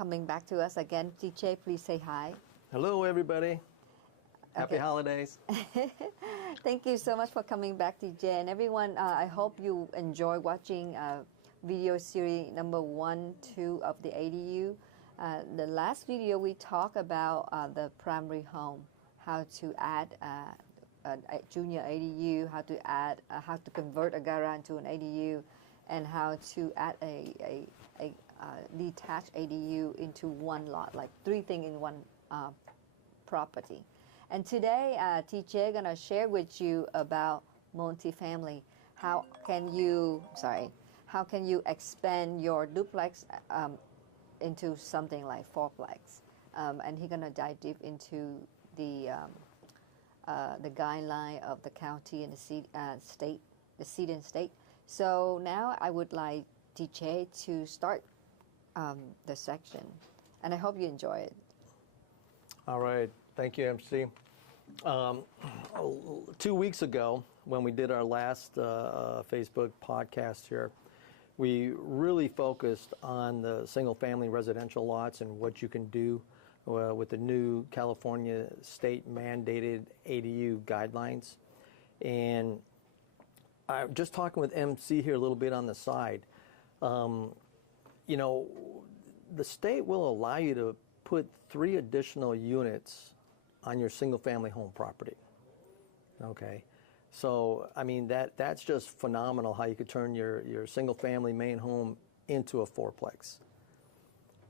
coming back to us again. DJ, please say hi. Hello, everybody. Happy holidays. Thank you so much for coming back, DJ. And everyone, I hope you enjoy watching video series number 1, 2 of the ADU. The last video we talked about the primary home, how to add a junior ADU, how to convert a garage to an ADU, and how to add a detached ADU into one lot, like 3 things in one property. And today, TJ gonna share with you about multifamily. How can you expand your duplex into something like fourplex? And he's gonna dive deep into the guideline of the county and the state, the city and state. So now I would like DJ to start the section, and I hope you enjoy it. All right. Thank you, MC. 2 weeks ago, when we did our last Facebook podcast here, we really focused on the single-family residential lots and what you can do with the new California state-mandated ADU guidelines. And I'm just talking with MC here a little bit on the side. You know, the state will allow you to put 3 additional units on your single-family home property. Okay, so I mean that's just phenomenal how you could turn your single-family main home into a fourplex.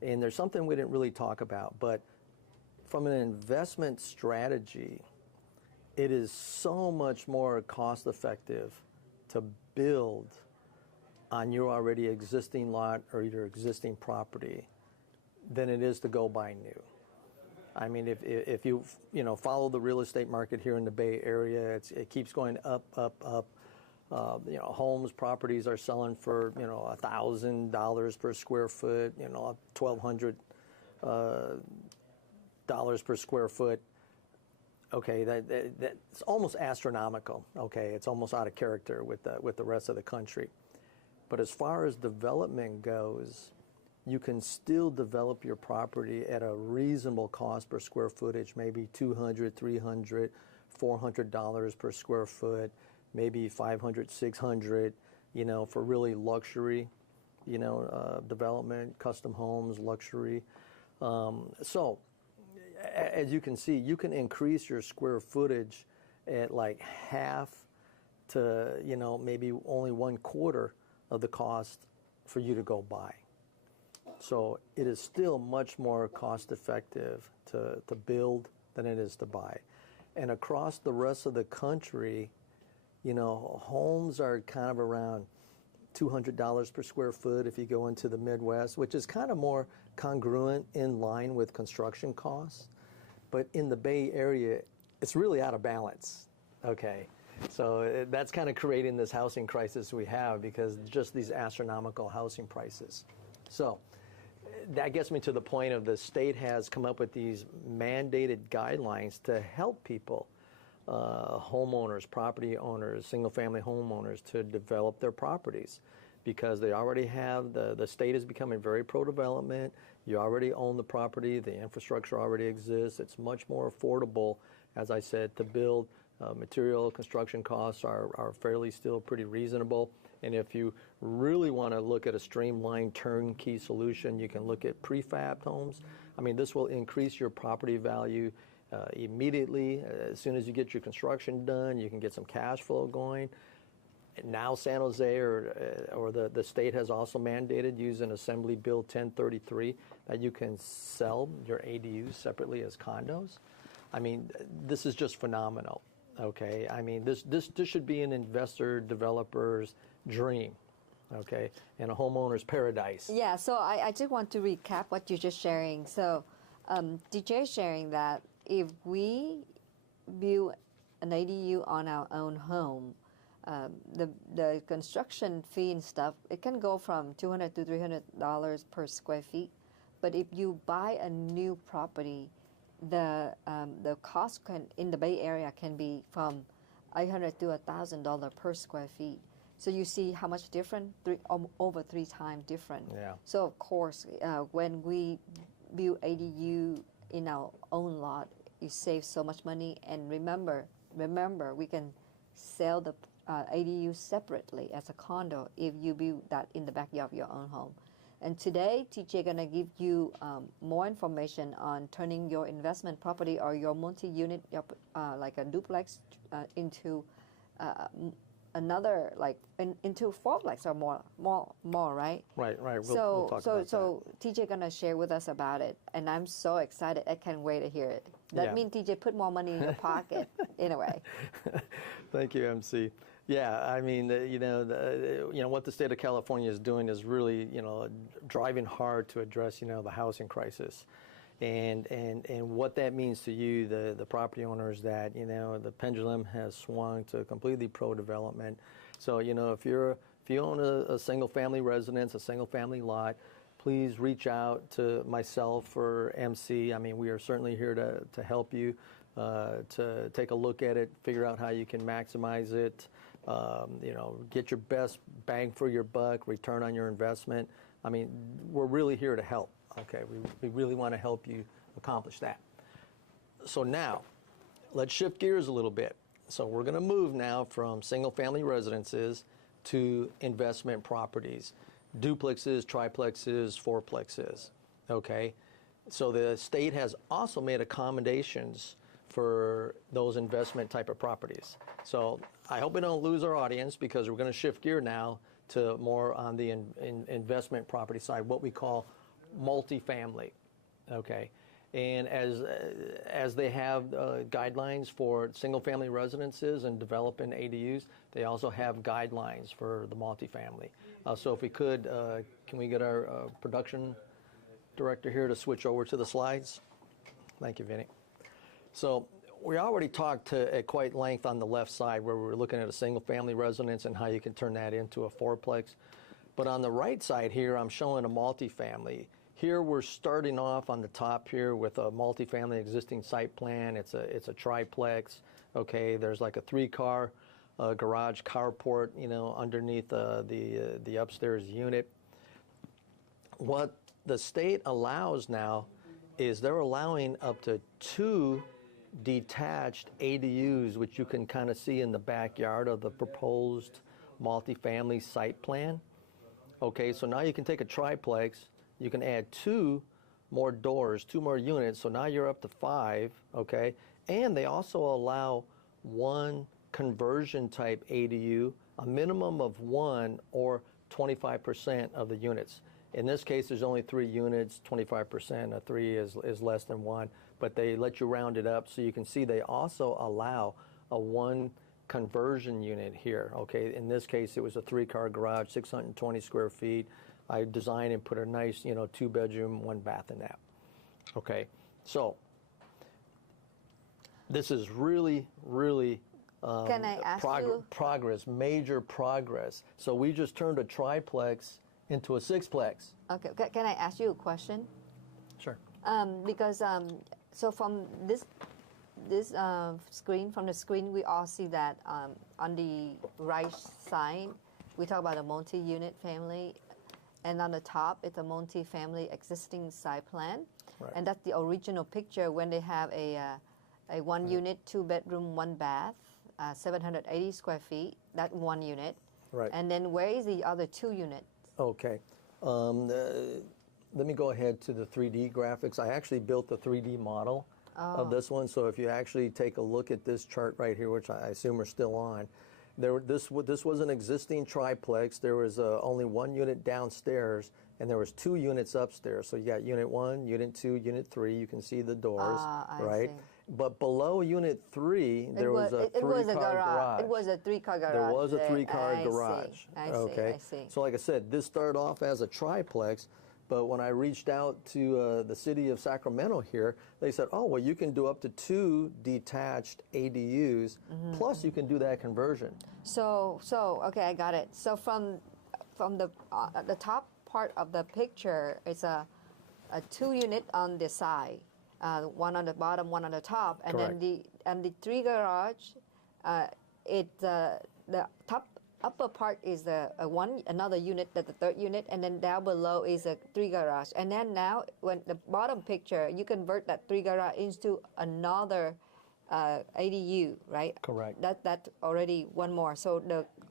And there's something we didn't really talk about, but from an investment strategy, it is so much more cost-effective to build on your already existing lot or your existing property than it is to go buy new. I mean, if you follow the real estate market here in the Bay Area, it keeps going up. Homes, properties are selling for $1,000 per square foot, $1,200 per square foot. Okay, that's almost astronomical. Okay, it's almost out of character with the rest of the country. But as far as development goes, you can still develop your property at a reasonable cost per square footage, maybe $200, $300, $400 per square foot, maybe $500, $600, for really luxury, development, custom homes, luxury. So as you can see, you can increase your square footage at like half to, maybe only 1/4 of the cost for you to go buy. So it is still much more cost effective to build than it is to buy. And across the rest of the country, homes are kind of around $200 per square foot if you go into the Midwest, which is kind of more congruent in line with construction costs. But in the Bay Area, it's really out of balance. Okay. So that's kind of creating this housing crisis we have because just these astronomical housing prices. So that gets me to the point of the state has come up with these mandated guidelines to help people, homeowners, property owners, single-family homeowners to develop their properties because they already have, the state is becoming very pro-development. You already own the property. The infrastructure already exists. It's much more affordable, as I said, to build. Material construction costs are fairly still pretty reasonable. And if you really want to look at a streamlined turnkey solution, you can look at prefab homes. I mean, this will increase your property value immediately. As soon as you get your construction done, you can get some cash flow going. And now San Jose or the state has also mandated using Assembly Bill 1033 that you can sell your ADUs separately as condos. I mean, this is just phenomenal. Okay, I mean, this should be an investor developer's dream, okay, and a homeowner's paradise. Yeah, so I just want to recap what you're just sharing. So DJ is sharing that if we build an ADU on our own home, the construction fee and stuff, it can go from $200 to $300 per square feet. But if you buy a new property, the cost in the Bay Area can be from $800 to $1,000 per square feet. So you see how much different, over 3 times different. Yeah. So of course, when we build ADU in our own lot, it saves so much money. And remember, we can sell the ADU separately as a condo if you build that in the backyard of your own home. And today, TJ gonna give you more information on turning your investment property or your multi-unit, like a duplex, into another, like into fourplex or more, right? Right. So we'll talk about so TJ gonna share with us about it, and I'm so excited. I can't wait to hear it. That means TJ put more money in your pocket in a way. Thank you, MC. Yeah, I mean, what the state of California is doing is really, driving hard to address, the housing crisis, and what that means to you, the property owners, that the pendulum has swung to completely pro-development. So if you own a single-family residence, a single-family lot, please reach out to myself or MC. I mean, we are certainly here to help you, to take a look at it, figure out how you can maximize it. Get your best bang for your buck, return on your investment. I mean, we're really here to help. Okay, we really want to help you accomplish that. So now, let's shift gears a little bit. So we're going to move now from single-family residences to investment properties, duplexes, triplexes, fourplexes. Okay, so the state has also made accommodations for those investment type of properties. So I hope we don't lose our audience, because we're going to shift gear now to more on the investment property side, what we call multifamily. Okay, and as they have guidelines for single-family residences and developing ADUs, they also have guidelines for the multifamily. So if we could, can we get our production director here to switch over to the slides? Thank you, Vinny. So we already talked at quite length on the left side, where we were looking at a single-family residence and how you can turn that into a fourplex. But on the right side here, I'm showing a multifamily. Here we're starting off on the top here with a multifamily existing site plan. It's a triplex. Okay, there's like a 3-car garage carport, underneath the upstairs unit. What the state allows now is they're allowing up to 2 detached ADUs, which you can kind of see in the backyard of the proposed multifamily site plan. Okay, so now you can take a triplex, you can add 2 more doors, 2 more units, so now you're up to 5, okay? And they also allow 1 conversion type ADU, a minimum of 1 or 25% of the units. In this case, there's only 3 units, 25% of 3 is less than 1, but they let you round it up. So you can see they also allow a 1 conversion unit here. Okay, in this case, it was a 3-car garage, 620 square feet. I designed and put a nice, 2-bedroom, 1 bath in that. Okay, so this is really, really Can I ask you? progress, major progress. So we just turned a triplex into a 6-plex. Okay, can I ask you a question? Sure. Because so from this screen, we all see that on the right side, we talk about a multi-unit family, and on the top, it's a multi-family existing site plan, Right. and that's the original picture when they have a 1-unit, 2-bedroom, 1 bath, 780 square feet. That 1 unit. Right. And then where is the other 2 units? Okay. Let me go ahead to the 3D graphics. I actually built the 3D model of this one. So if you actually take a look at this chart right here, which I assume are still on, this was an existing triplex. There was only 1 unit downstairs, and there was 2 units upstairs. So you got unit 1, unit 2, unit 3. You can see the doors, right? See. But below unit 3, there was a 3-car garage. It was a 3-car garage. There was a 3-car garage. I see. So like I said, this started off as a triplex, but when I reached out to the city of Sacramento here, they said, oh, well, you can do up to 2 detached ADUs, plus you can do that conversion. So okay, I got it. So from the top part of the picture, it's a 2-unit on the side. 1 on the bottom, 1 on the top, and Correct. then the 3 garage. The top upper part is another unit, the third unit, and then down below is a 3 garage. And then now, when the bottom picture, you convert that 3 garage into another ADU, right? Correct. That already one more. So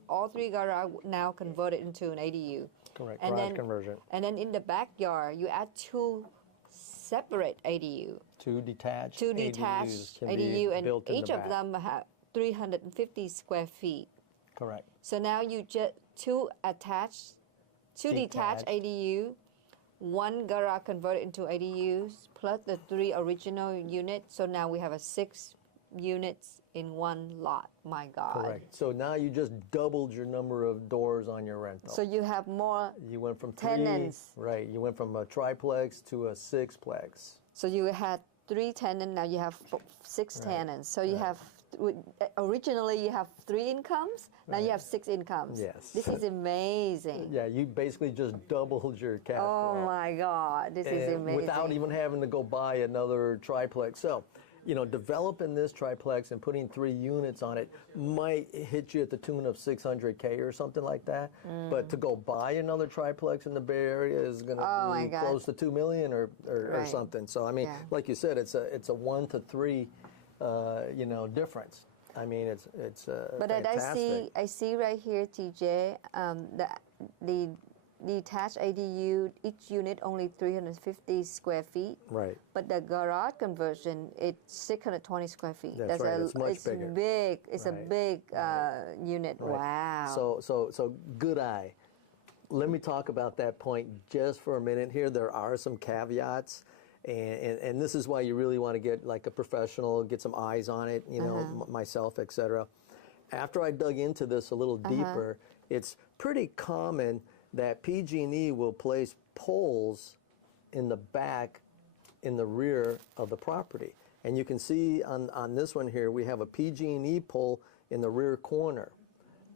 all 3 garage now converted into an ADU. Correct. And Garage then, conversion. And then in the backyard, you add 2 separate ADU. Two detached ADU, and each of them have 350 square feet. Correct. So now you just two detached ADU, 1 garage converted into ADUs, plus the 3 original units. So now we have 6 units in 1 lot. My God. Correct. So now you just doubled your number of doors on your rental. So you have more You went from tenants. Right. You went from a triplex to a sixplex. So you had 3 tenants, now you have 6 tenants. So you have, originally you have 3 incomes, now you have 6 incomes. Yes. This is amazing. Yeah, you basically just doubled your cash flow. Oh my God, this is amazing. Without even having to go buy another triplex. So, developing this triplex and putting 3 units on it might hit you at the tune of $600K or something like that. But to go buy another triplex in the Bay Area is going to be close to $2 million or something. So I mean, like you said, it's a 1 to 3, difference. I mean, it's but fantastic. I see right here, TJ, the detached ADU, each unit only 350 square feet. Right. But the garage conversion, it's 620 square feet. That's right. It's much bigger. Big. It's a big unit. Right. Wow. So good eye. Let me talk about that point just for a minute here. There are some caveats. And this is why you really want to get like a professional, get some eyes on it, myself, etc. After I dug into this a little deeper, it's pretty common that PG&E will place poles in the back, in the rear of the property. And you can see on this one here, we have a PG&E pole in the rear corner.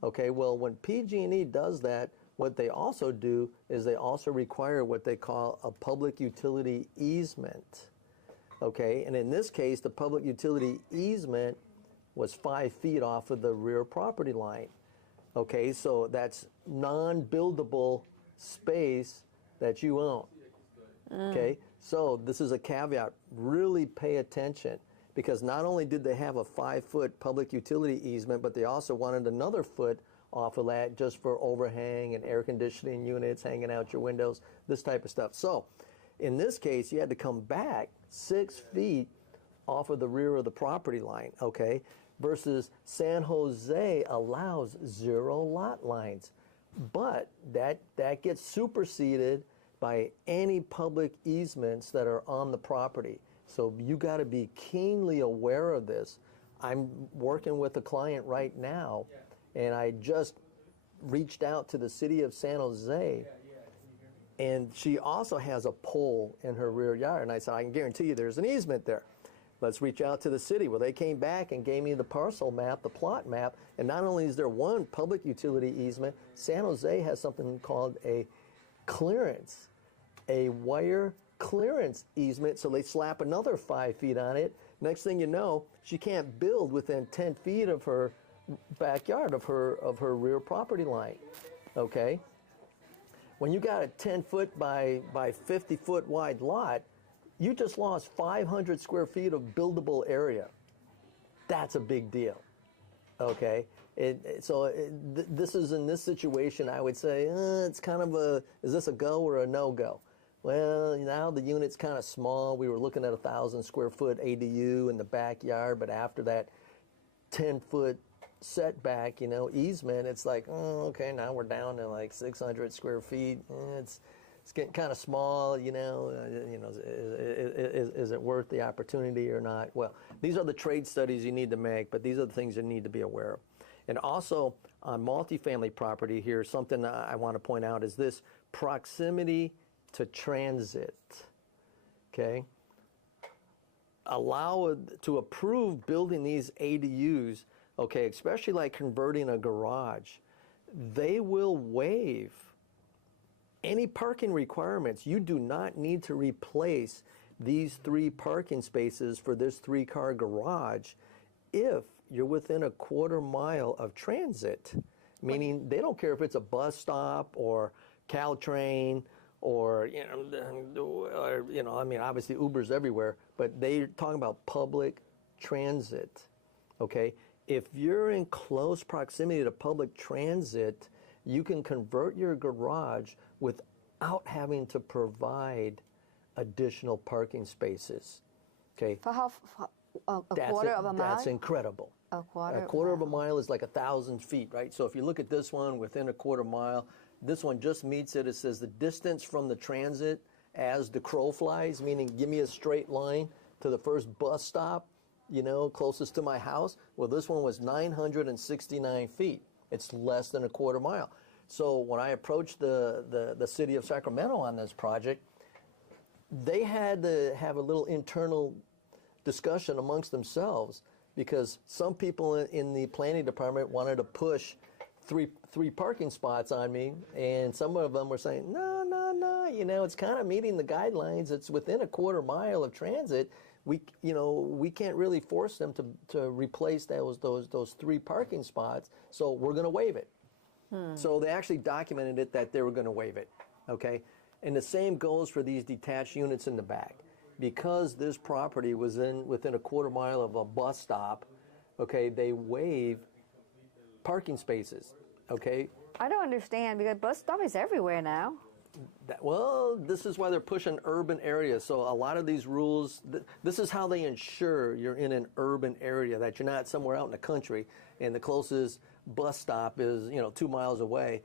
Okay, well, when PG&E does that, what they also do is they also require what they call a public utility easement. Okay, and in this case, the public utility easement was 5 feet off of the rear property line. Okay, so that's non-buildable space that you own. Okay, so this is a caveat. Really pay attention, because not only did they have a 5-foot public utility easement, but they also wanted another foot off of that just for overhang and air conditioning units, hanging out your windows, this type of stuff. So in this case, you had to come back 6 feet off of the rear of the property line, okay? Versus San Jose allows 0 lot lines. But that gets superseded by any public easements that are on the property. So you got to be keenly aware of this. I'm working with a client right now, and I just reached out to the city of San Jose, and she also has a pole in her rear yard. And I said, I can guarantee you there's an easement there. Let's reach out to the city. Well, they came back and gave me the parcel map, the plot map, and not only is there one public utility easement, San Jose has something called a clearance, a wire clearance easement, so they slap another 5 feet on it. Next thing you know, she can't build within 10 feet of her backyard, of her rear property line, okay? When you got a 10-foot by 50-foot wide lot, you just lost 500 square feet of buildable area. That's a big deal, okay? This is, in this situation, I would say, it's kind of is this a go or a no-go? Well, now the unit's kind of small. We were looking at 1,000 square foot ADU in the backyard, but after that 10-foot setback, easement, it's like, okay, now we're down to like 600 square feet. It's getting kind of small, is it worth the opportunity or not? Well, these are the trade studies you need to make, but these are the things you need to be aware of. And also on multifamily property here, something I want to point out is this proximity to transit, okay? To approve building these ADUs, okay, especially like converting a garage, they will waive any parking requirements. You do not need to replace these 3 parking spaces for this 3-car garage if you're within a 1/4 mile of transit. meaning they don't care if it's a bus stop or Caltrain or, I mean, obviously Uber's everywhere, but they're talking about public transit, okay? If you're in close proximity to public transit, you can convert your garage without having to provide additional parking spaces, okay? For how, a quarter of a mile? That's incredible. A quarter of a mile is like 1,000 feet, right? So if you look at this one within a quarter mile, this one just meets it. It says the distance from the transit as the crow flies, meaning give me a straight line to the first bus stop, closest to my house. Well, this one was 969 feet. It's less than a quarter mile. So when I approached the city of Sacramento on this project, they had to have a little internal discussion amongst themselves because some people in the planning department wanted to push three parking spots on me, and some of them were saying, no, it's kind of meeting the guidelines. It's within a quarter mile of transit. We can't really force them to replace those 3 parking spots, so we're going to waive it. So they actually documented it that they were going to waive it, okay? And the same goes for these detached units in the back. Because this property was within a quarter mile of a bus stop, okay, they waive parking spaces, okay? I don't understand because bus stop is everywhere now. Well, this is why they're pushing urban areas. So a lot of these rules, this is how they ensure you're in an urban area, that you're not somewhere out in the country and the closest bus stop is, 2 miles away.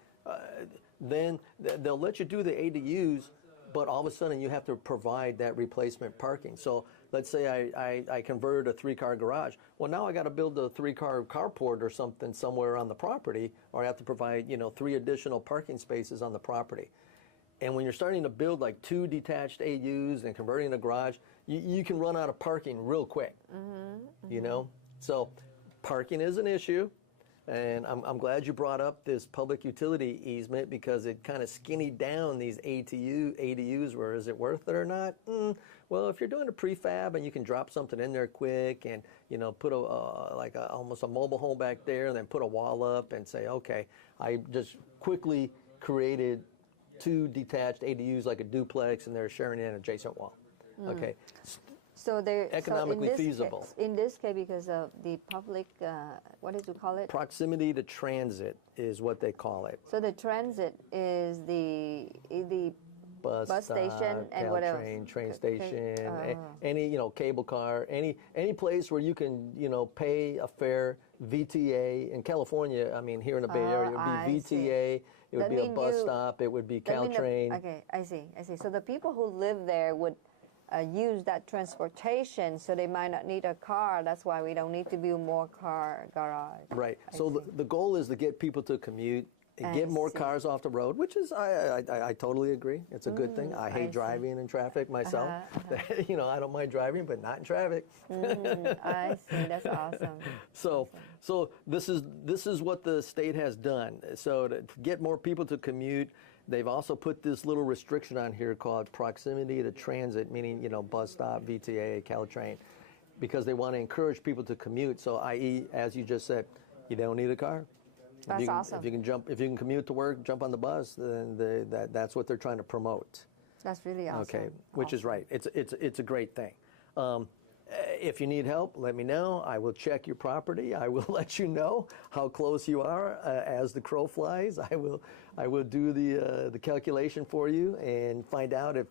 Then they'll let you do the ADUs, but all of a sudden you have to provide that replacement parking. So let's say I converted a 3-car garage. Well, now I got to build a 3-car carport or something somewhere on the property, or I have to provide, 3 additional parking spaces on the property. And when you're starting to build like 2 detached AUs and converting a garage, you can run out of parking real quick, So parking is an issue. And I'm glad you brought up this public utility easement because it kind of skinnied down these ADUs where is it worth it or not? Well, if you're doing a prefab and you can drop something in there quick and, put almost a mobile home back there and then put a wall up and say, okay, I just quickly created 2 detached ADUs like a duplex and they're sharing an adjacent wall. Okay. So they're economically feasible. In this case, because of the public, what did you call it? Proximity to transit is what they call it. So the transit is the bus station and what else? Train station, any cable car, any place where you can pay a fare. VTA in California. I mean, here in the Bay Area, it would be VTA. It would be a bus stop. It would be Caltrain. Okay, I see. So the people who live there would use that transportation, so they might not need a car. That's why we don't need to build more car garage. Right. So the goal is to get people to commute and get more cars off the road, which is I totally agree. It's a good thing. I hate driving in traffic myself. I don't mind driving, but not in traffic. I see. That's awesome. So this is what the state has done. So to get more people to commute. They've also put this little restriction on here called proximity to transit, meaning, bus stop, VTA, Caltrain, because they want to encourage people to commute. So, i.e., as you just said, you don't need a car. That's awesome. If you can commute to work, jump on the bus, then that's what they're trying to promote. That's really awesome. Okay, which is right. It's a great thing. If you need help, let me know. I will check your property. I will let you know how close you are as the crow flies. I will do the calculation for you and find out if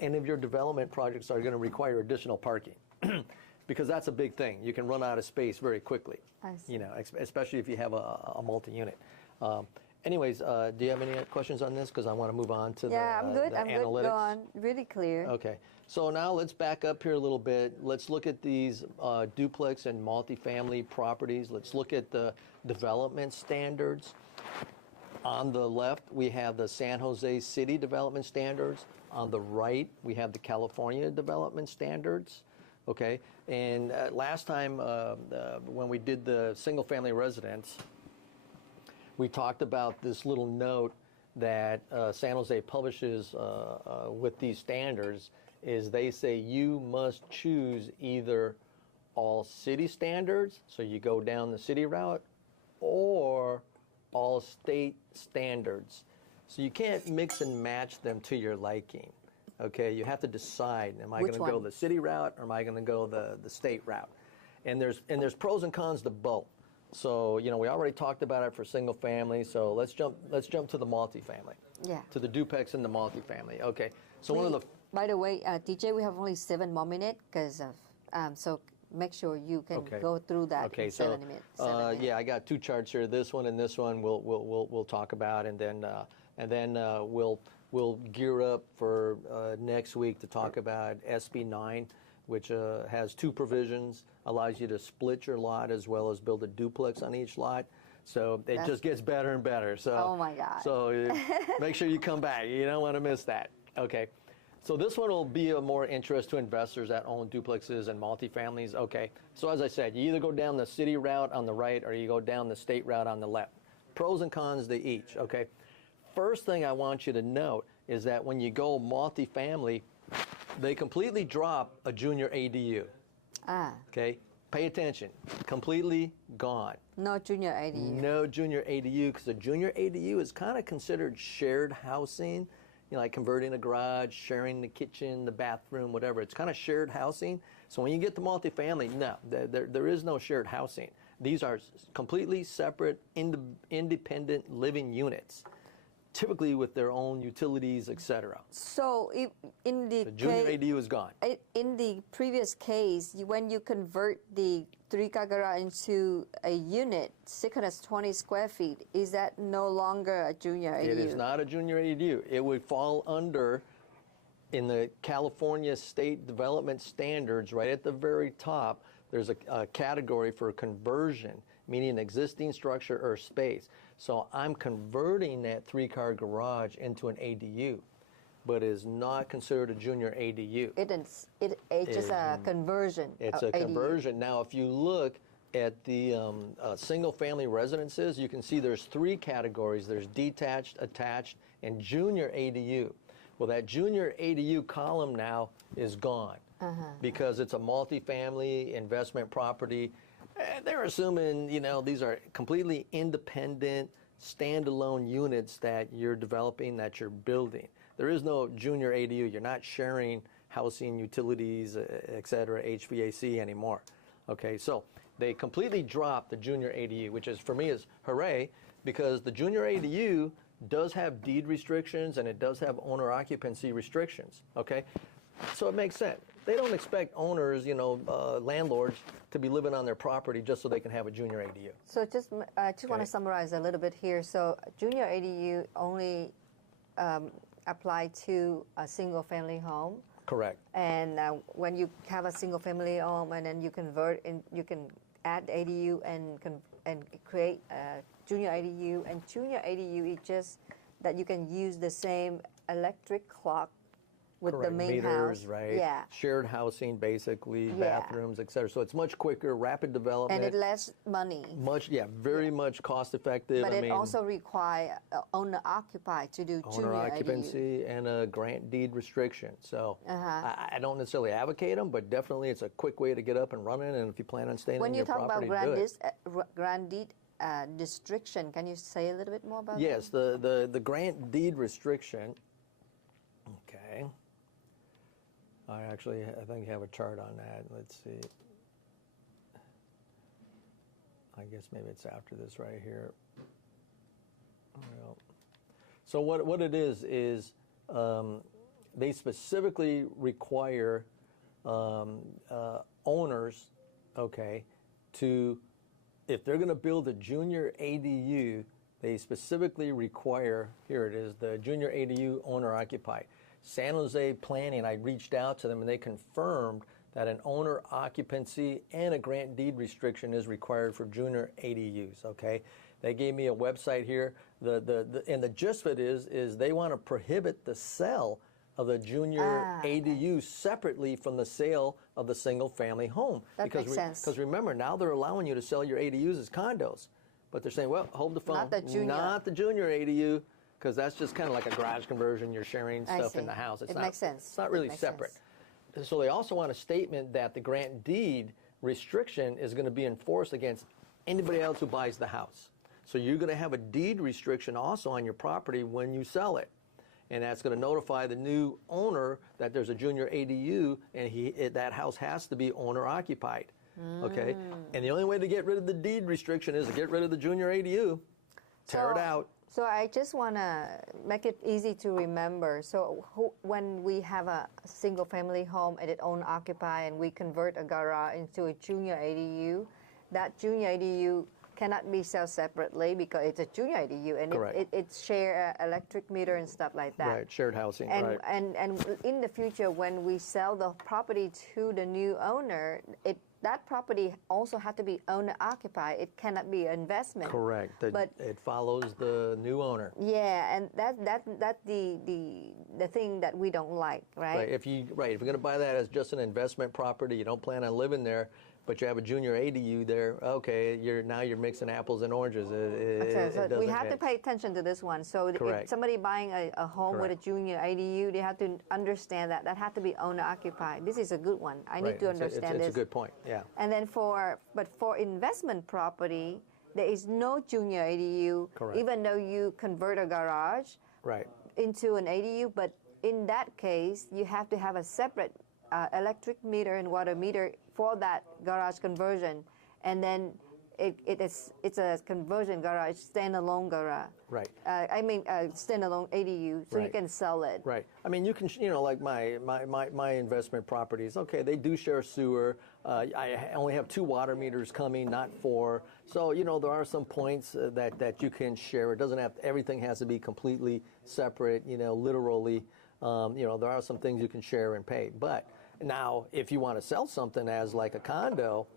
any of your development projects are going to require additional parking, because that's a big thing. You can run out of space very quickly. I see. Especially if you have a multi-unit. Anyways, do you have any questions on this? Because I want to move on to I'm good. I'm analytics. good. Go on. Really clear. Okay. So now let's back up here a little bit. Let's look at these duplex and multifamily properties. Let's look at the development standards. On the left, we have the San Jose City Development Standards. On the right, we have the California Development Standards. Okay. And last time when we did the single-family residence, we talked about this little note that San Jose publishes with these standards. Is they say you must choose either all city standards, so you go down the city route, or all state standards. So you can't mix and match them to your liking. Okay, you have to decide, am I going to go the city route or am I going to go the state route? And there's pros and cons to both. So, you know, we already talked about it for single family, so let's jump to the multifamily. Yeah. To the duplex and the multifamily. Okay. So by the way, DJ, we have only 7 more minutes because of so make sure you can go through that in 7 minutes. Yeah, I got 2 charts here. This one and this one we'll talk about, and then we'll gear up for next week to talk about SB 9, which has 2 provisions, allows you to split your lot as well as build a duplex on each lot. So it just gets better and better. So oh my God! So make sure you come back. You don't want to miss that. Okay. So this one will be of more interest to investors that own duplexes and multifamilies. Okay. So as I said, you either go down the city route on the right or you go down the state route on the left. Pros and cons to each. Okay. First thing I want you to note is that when you go multifamily, they completely drop a junior ADU. Okay. Pay attention. Completely gone. No junior ADU. No junior ADU, because a junior ADU is kind of considered shared housing. You know, like converting a garage, sharing the kitchen, the bathroom, whatever. It's kind of shared housing. So when you get to multifamily, no, there is no shared housing. These are completely separate, independent living units, typically with their own utilities, etc. So in the junior ADU is gone. In the previous case, when you convert the 3-car garage into a unit, 620 square feet, is that no longer a junior ADU? It is not a junior ADU. It would fall under, in the California State Development Standards, right at the very top, there's a category for conversion, meaning an existing structure or space. So I'm converting that 3-car garage into an ADU, but is not considered a junior ADU. It's just a conversion. It's a conversion. Now, if you look at the single-family residences, you can see there's 3 categories. There's detached, attached, and junior ADU. Well, that junior ADU column now is gone because it's a multifamily investment property. They're assuming, you know, these are completely independent, standalone units that you're developing, that you're building. There is no junior ADU. You're not sharing housing, utilities, et cetera, HVAC anymore. Okay, so they completely dropped the junior ADU, which is, for me, is hooray, because the junior ADU does have deed restrictions and it does have owner occupancy restrictions. Okay, so it makes sense. They don't expect owners, you know, landlords, to be living on their property just so they can have a junior ADU. So just want to summarize a little bit here. So junior ADU only apply to a single-family home. Correct. And when you have a single-family home and then you convert, you can add ADU and create a junior ADU. And junior ADU is just that you can use the same electric clock with Correct. the main Meters, house. right? Yeah. Shared housing, basically, bathrooms, et cetera. So it's much quicker, rapid development. And it less money. Very much cost effective. But it also require owner occupied to do junior owner ADU. occupancy and a grant deed restriction. So I don't necessarily advocate them, but definitely it's a quick way to get up and running. And if you plan on staying in your property, when you talk about grant deed restriction, can you say a little bit more about that? Yes, the grant deed restriction. Okay. I think you have a chart on that. Let's see. I guess maybe it's after this right here. Well, so what it is they specifically require owners, okay, to, if they're going to build a junior ADU, they specifically require, here it is, the junior ADU owner occupied. San Jose Planning, I reached out to them and they confirmed that an owner occupancy and a grant deed restriction is required for junior ADUs, okay? They gave me a website here. And the gist of it is they want to prohibit the sale of the junior ADU separately from the sale of the single family home. That makes sense. Because remember, now they're allowing you to sell your ADUs as condos. But they're saying, well, hold the phone. Not the junior. Not the junior ADU. Because that's just kind of like a garage conversion. You're sharing stuff in the house. It makes sense. It's not really separate. So they also want a statement that the grant deed restriction is going to be enforced against anybody else who buys the house. So you're going to have a deed restriction also on your property when you sell it. And that's going to notify the new owner that there's a junior ADU, and that house has to be owner occupied. Okay? And the only way to get rid of the deed restriction is to get rid of the junior ADU, tear it out. So I just want to make it easy to remember. So when we have a single family home and it own occupy and we convert a garage into a junior ADU, that junior ADU cannot be sold separately because it's a junior ADU and it's share electric meter and stuff like that. Right, shared housing, and, and in the future when we sell the property to the new owner, that property also has to be owner occupied. It cannot be an investment. Correct. But it follows the new owner. Yeah, and that's the thing that we don't like, right? Right. If you're going to buy that as just an investment property, you don't plan on living there, but you have a junior ADU there. Okay, now you're mixing apples and oranges. So we have to pay attention to this one. So if somebody buying a home with a junior ADU, they have to understand that has to be owner occupied. This is a good one. I need to understand this. It's a good point. Yeah. And then for investment property, there is no junior ADU, even though you convert a garage into an ADU. But in that case, you have to have a separate electric meter and water meter for that garage conversion, and then it's a conversion garage, standalone garage. Right. Standalone ADU, so you can sell it. Right. I mean, you can, like my investment properties. Okay, they do share sewer. I only have 2 water meters coming, not 4. So there are some points that you can share. It doesn't have everything has to be completely separate. Literally. There are some things you can share and pay, but now, if you want to sell something as like a condo,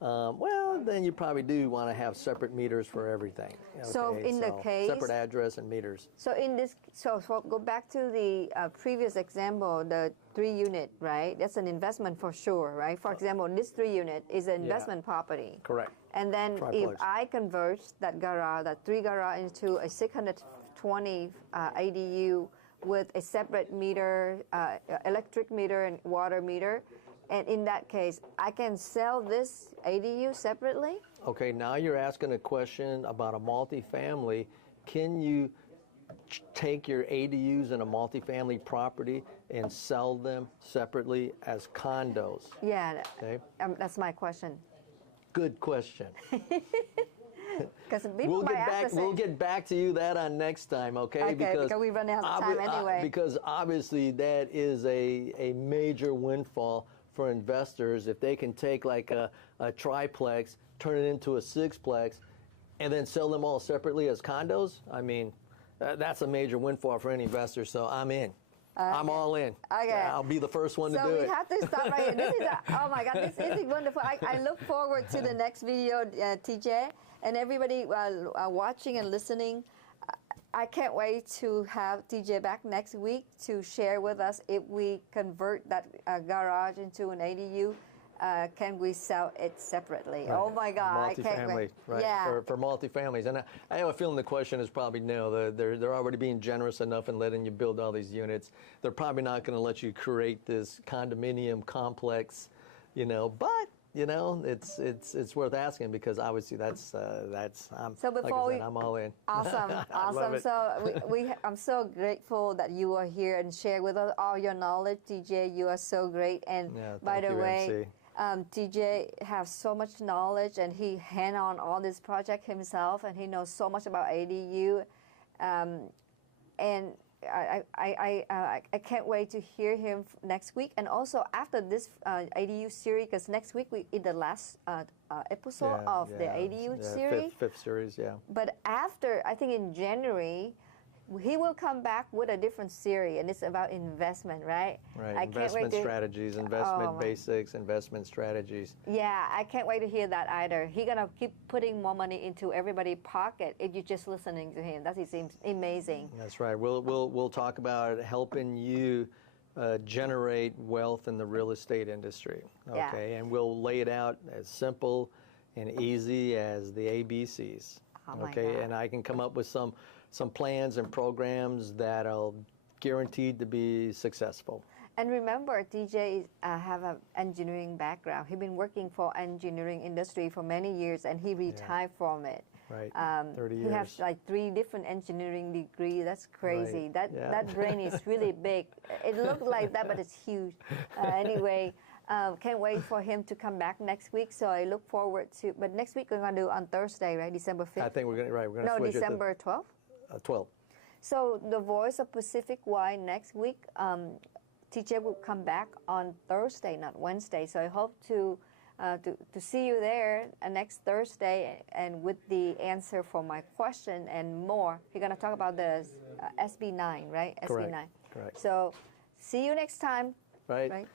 well, then you probably do want to have separate meters for everything. Okay? So in the case, separate address and meters. So go back to the previous example, the 3-unit, right? That's an investment for sure, right? For example, this 3-unit is an investment property. Correct. And then if I convert that 3 garage into a 620 ADU. With a separate meter, electric meter and water meter. And in that case, I can sell this ADU separately? Okay, now you're asking a question about a multifamily. Can you take your ADUs in a multifamily property and sell them separately as condos? Yeah, that's my question. Good question. Because we'll get back to you that on next time, okay? Because we run out of time anyway. Because obviously that is a major windfall for investors if they can take like a triplex, turn it into a 6-plex, and then sell them all separately as condos. I mean, that's a major windfall for any investor. So I'm in. I'm all in. Okay. I'll be the first one to do it. So we have to stop right here. Oh my God, this is wonderful. I look forward to the next video, TJ. And everybody watching and listening, I can't wait to have TJ back next week to share with us if we convert that garage into an ADU. Can we sell it separately? Right. Oh my God, I can't wait. Right. Yeah. For multifamilies. And I have a feeling the question is probably no. They're already being generous enough in letting you build all these units. They're probably not going to let you create this condominium complex, but it's worth asking because obviously that's so before like I'm all in. Awesome. So I'm so grateful that you are here and share with us all your knowledge, TJ. You are so great. And by the way, TJ has so much knowledge and he hand on all this project himself and he knows so much about ADU, and I can't wait to hear him next week, and also after this ADU series, because next week we in the last episode of the ADU series, fifth series, But after, I think in January, he will come back with a different series, and it's about investment, right? Right. Investment strategies, investment basics, investment strategies. Yeah, I can't wait to hear that either. He's gonna keep putting more money into everybody's pocket if you're just listening to him. That seems amazing. That's right. We'll talk about helping you generate wealth in the real estate industry. Okay, and we'll lay it out as simple and easy as the ABCs. Okay, and I can come up with some plans and programs that are guaranteed to be successful. And remember, TJ have an engineering background. He's been working for engineering industry for many years, and he retired from it. Right. 30 He years. has like 3 different engineering degrees. That's crazy. Right. Yeah. That brain is really big. It looked like that, but it's huge. Anyway, can't wait for him to come back next week. So I look forward to. But next week we're gonna do on Thursday, right? December 5th. I think we're gonna We're gonna No, switch December 12th. it to 12. So the Voice of Pacificwide next week. TJ will come back on Thursday, not Wednesday. So I hope to see you there next Thursday and with the answer for my question and more. We're going to talk about the SB9, right? Correct. SB9. Correct. So see you next time. Right.